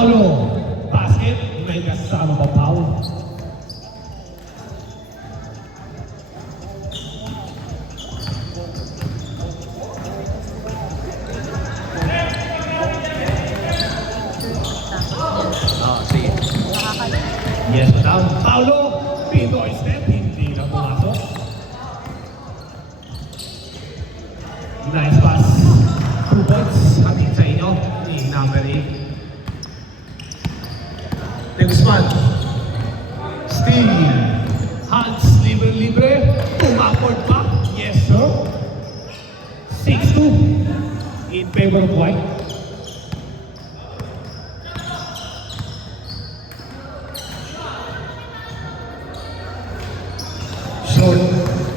Paulo. Basket. May kasama pa Paulo. Sige. Yes, madam. Paulo. Pinoy step. Hindi na pumasok. Nice pass. 2 points. Hatid sa inyo. Ni number 8. De Guzman. Steal. Hans. Libre. Tumaport pa. Yes, sir. 6-2. In favor of White. Short.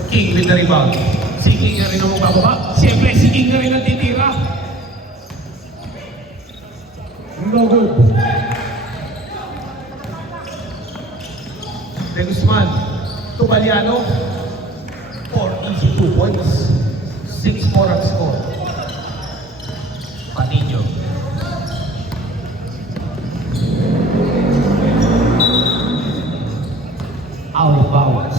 King with the rebound. Si King na rin ang magbababa. Siyempre, si King na rin ang titira. No good. De Guzman. Tubaliano. 4 easy 2 points. 6-4 ang score. Patinho. Out of bounds.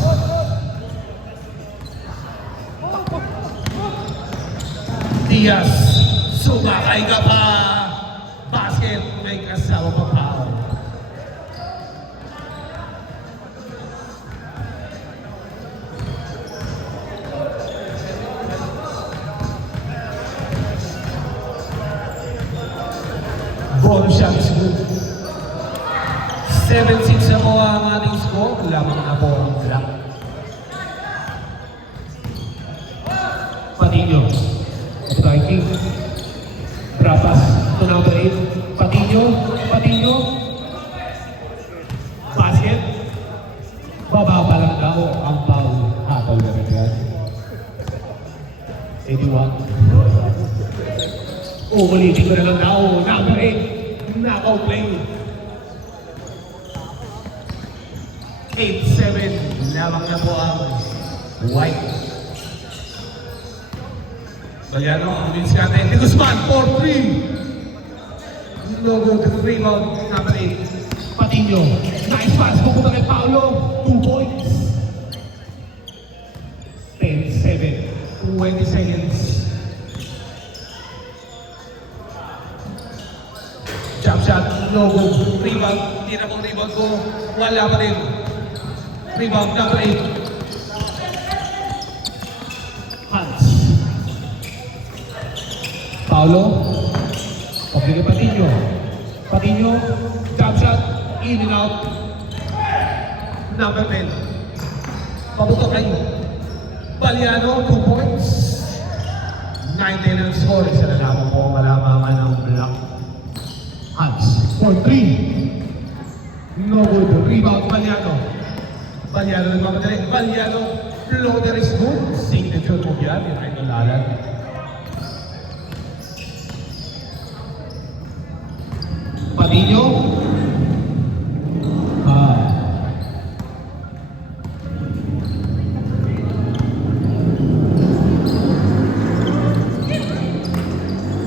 Diaz, sumakay ka pa. Basket, may kasama pa Pao. Bonus shot is good. 7-6 ako ang ating score. Lamang na po ang block. Patinho. Striking. Brapas to number 8. Patinho. Basket. Baba pa lang daw ang foul. Habol na rin yan. 81. Ulitin ko na lang daw. Number 8. Knockout play. 8-7. Lamang na po ang White. Baliano, wins ka natin. De Guzman, 4-3. No good. Rebound, number 8. Patinho. Nice pass. Pupunta kay Paulo. 2 points. 10-7. 20 seconds. Jump shot. No good. Rebound. Hindi na pong rebound ko. Wala pa rin. Rebound, number 8. Hans. Paulo. Pabili Patinho. Jump shot. In and out. Number 10. Pabuto kayo. Baliano, 2 points. 9-10 ang score. Isa na lamang po malamangan ng block. Hans. 4-3. No good. Rebound, Baliano nagmamadali. Baliano. Floater is good. Signature mo yan. Yung ay nalalan. Patinho.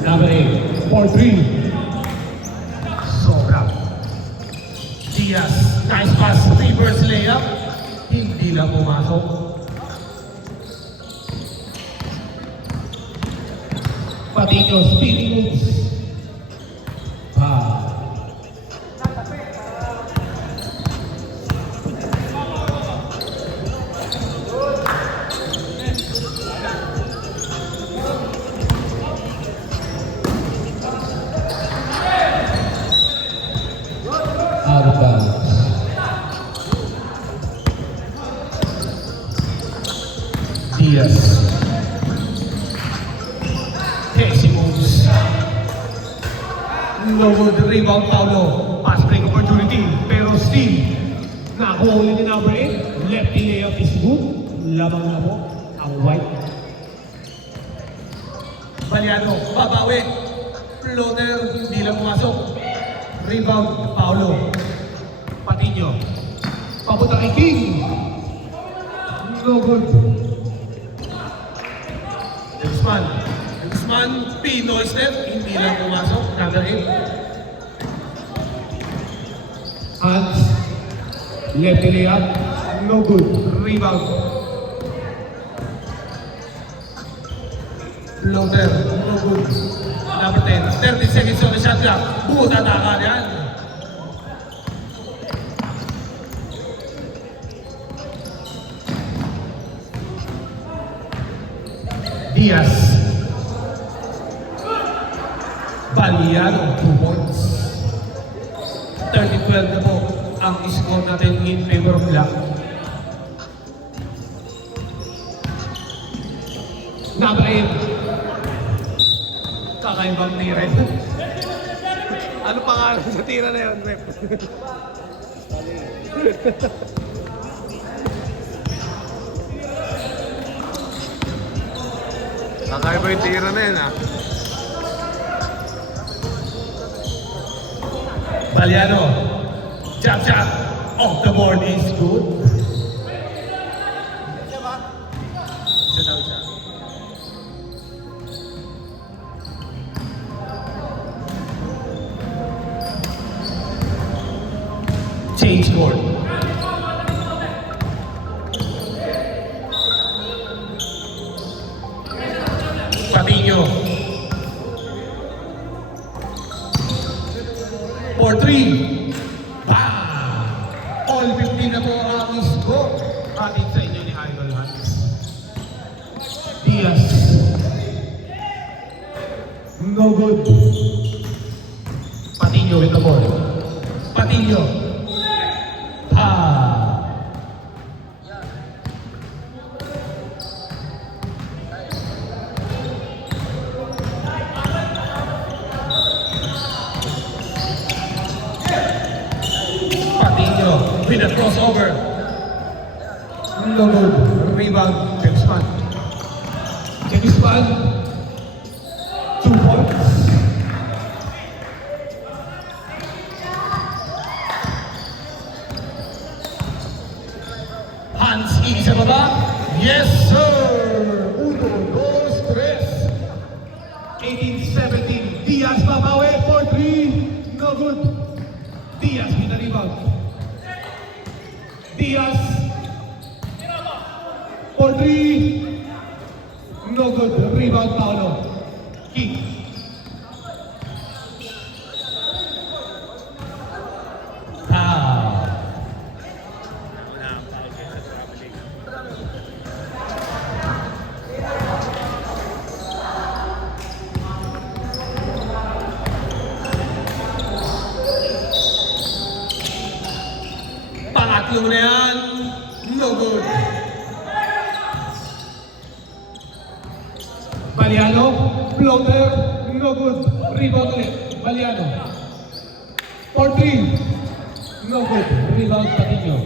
Number 8. 4-3. Sobra. Diaz. Nice pass. Reverse layup. Hindi lang pumasok. Patinho. Spinning moves. Diaz. Casey moves. No good rebound, Paulo. Pass break opportunity. Pero still, nakuha ulit ni number 8. Lefty layup is good. Lamang na po ang White. Baliano, babawi. Floater, hindi lang pumasok. Rebound, Paulo. Patinho. Papunta kay King. No good. Guzman, Pinoy step, hindi lang pumasok. Number 8. Lefty layup, no good. Rebound. Floater, no good. Number 10, 30 seconds on the shot clock. Buot atakan yan. Diaz. Baliano, 2 points. 30-12 na po ang score natin in favor of Black. Number 8. Kakaibang tira yun. Ano pangalan sa tira na yun, Rep? Kakaiba yung tira na yun, ah. Baliano. Jump shot. Off the board is good. Isa daw siya. Change board. Patino. For 3. All 15 na po ang score. Atin sa inyo ni Idol Hans. Diaz. No good. Patino with the ball. Patino. With a crossover. No good. Rebound. Kegsman. Kegsman. 2 points. Hans E sa baba. Yes, sir. 1, 2, 3. 18-17. Diaz babawi for 3. No good. Diaz with a rebound. Diaz for 3. No good. Rebound Paolo. King. Pangatlo na yan. No good. Baliano, floater, no good. Rebound ulit. Baliano. For 3. No good. Rebound Patino.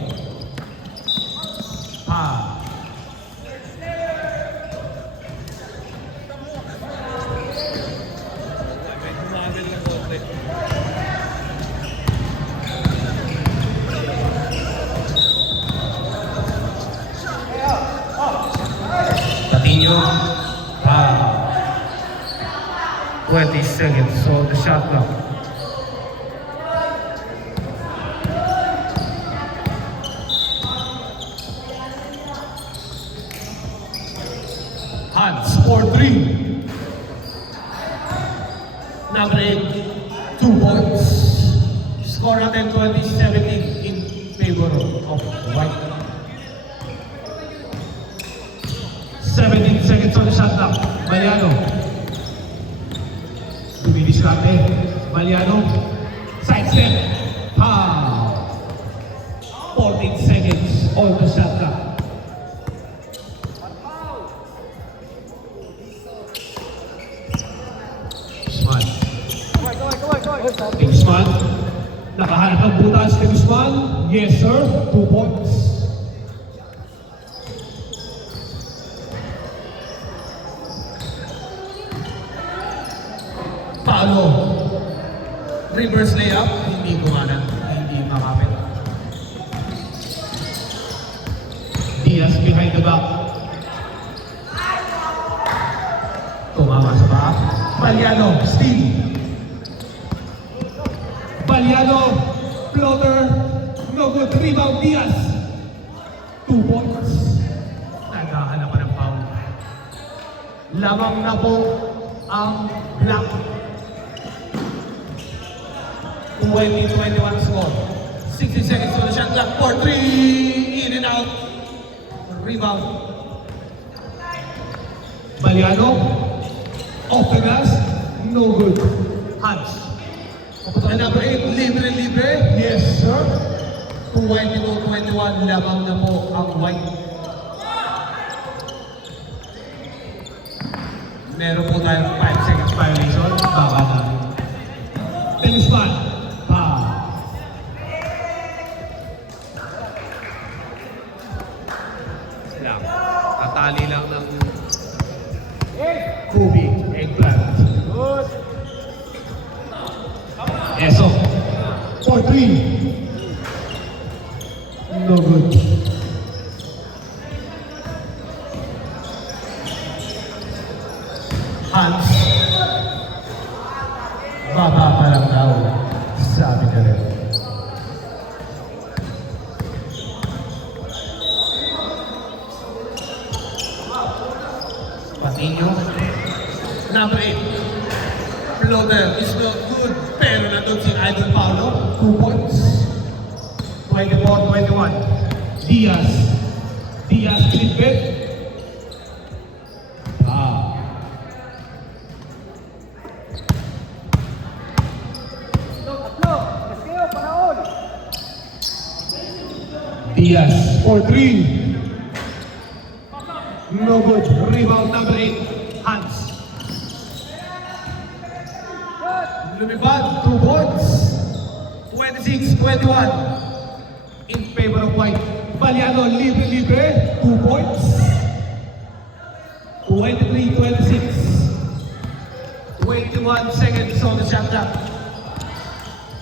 Patino. 20 seconds, so the shot clock. Hans for 3. Number 8, 2 points. Score natin 20-17 in favor of White. 17 seconds on the shot clock. Baliano. Dumidiskarte. Baliano. Side step. 14 seconds on the shot clock. Guzman. Guzman. Nakahanap ang butas kay Guzman. Yes sir. 2 points. Paolo. Reverse layup. Hindi kumanan. Hindi makapit. Diaz behind the back. Tumama sa back. Baliano. Steal. Baliano. Floater. No good. Rebound, Diaz. 2 points. Naghahanap pa ng foul. Lamang na po ang block. 20-21 score. 60 seconds on the shot clock for 3. In and out. Rebound. Baliano. Off the glass. No good. Hans. And number 8, libre. Yes, sir. 22-21, lamang na po ang white. Meron po tayong 5 seconds violation. Baba na. Tennis man. Lang. Tatali lang ng... Kobe. Eggplant. Eso. For 3. No good. Hans. Baba pa lang daw. Sabi na rin. Patinho. Number 8. Floater is not good. Pero nandun si Idol Paulo. 2 points. 24-21. Diaz. Diaz, clip. Diaz for 3. No good. Rebound number 8. Hans. Lumipad. 2 points. 26-21. In favor of white. Baliano, libre. 2 points. 23-26. 21 seconds on the shot clock.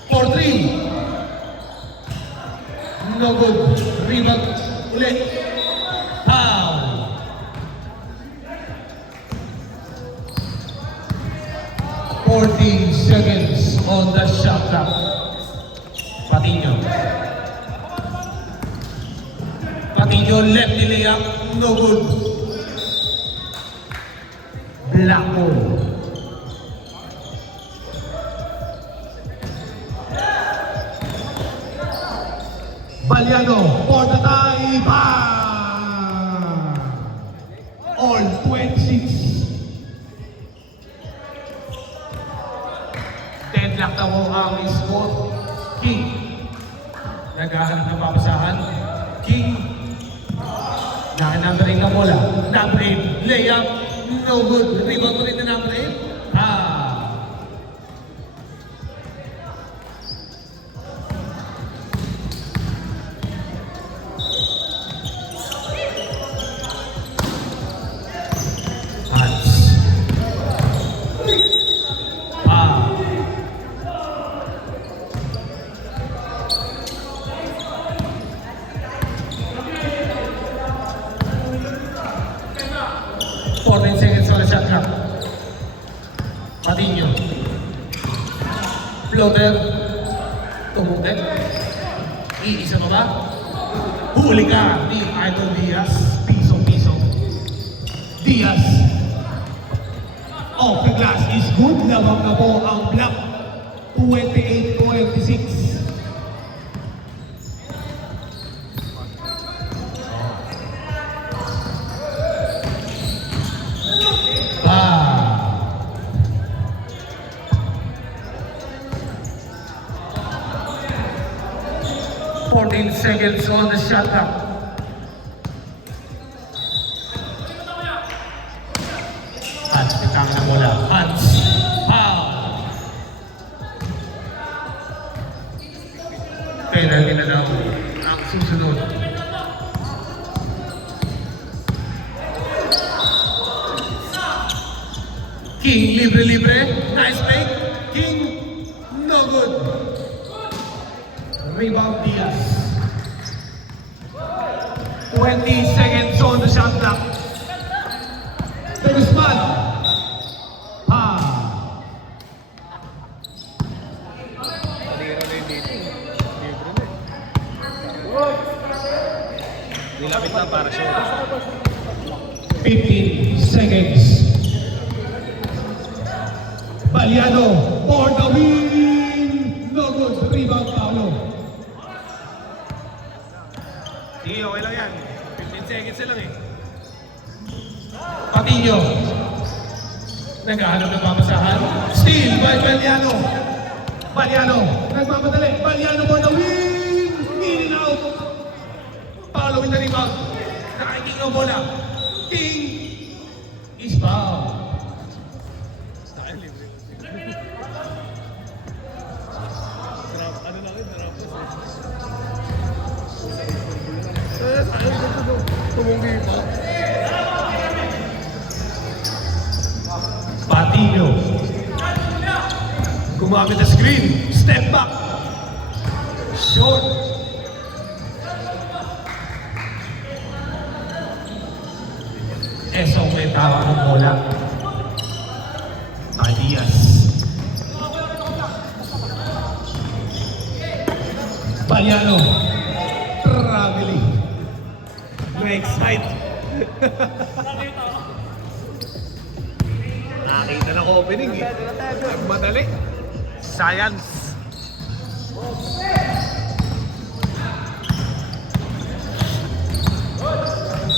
For 3. No good. Rebound. Ulit. Foul. Fourteen seconds on the shot clock. Patinho. Patinho lefty layup. No good. Black hole. Baliano for the tie. Bang! All 26. Deadlock na mo ang score. King. Naghahanap ng papasahan. King. Number 8 na bola. Number 8. Layup. No good. Rebound ko rin na number 8. Patinho. Floater. Tumutek. Iisa pa ba? Huli ka ni Idol Diaz. Piso. Diaz. Off the glass is good. Lamang na po ang block. 28-26. Seconds on the shot clock. Hans, pitang na bola. Hans, foul. Penalty na daw ang susunod. King, libre. Nice fake. King, no good. Rebound Diaz. 20 seconds on the shot clock. Tennis man. Talira na yun dito. Libre na eh. Lapit lang para shoot. 15 seconds. Baliano for the win. No good. Rebound, Paolo. Sige, okay lang yan. 15 seconds lang eh. Patillo. Naghahanap ng papasahan. Steal by Baliano. Baliano. Nagmamadali. Baliano for the win. In and out. Paolo with the rebound. Nakaking ang bola. King is fouled. Patillo. Gumamit ng screen. Step back. Short. Esong may tawag ng bola. Diaz. Baliano. Traveling. Na-excite. Nakakita ng opening eh. Madali. Science.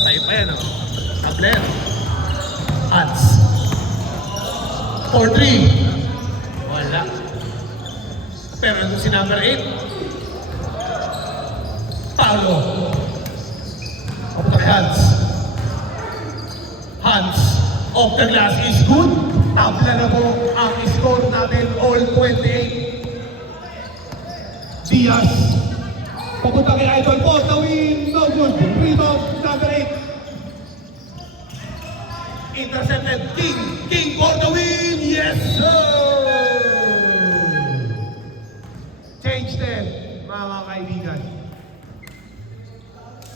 Tayo pa yan oh. Abler. Ats. For 3. Wala. Pero nandun si number 8. Paolo. Off the hands. Hands. Off the glass is good. Tabla na po ang score natin all 28. Diaz. Papunta kay Idol po. The win. No good. Rebound. Number 8. Intercepted. King. King for the win. Yes, sir. Change 10, mga kaibigan.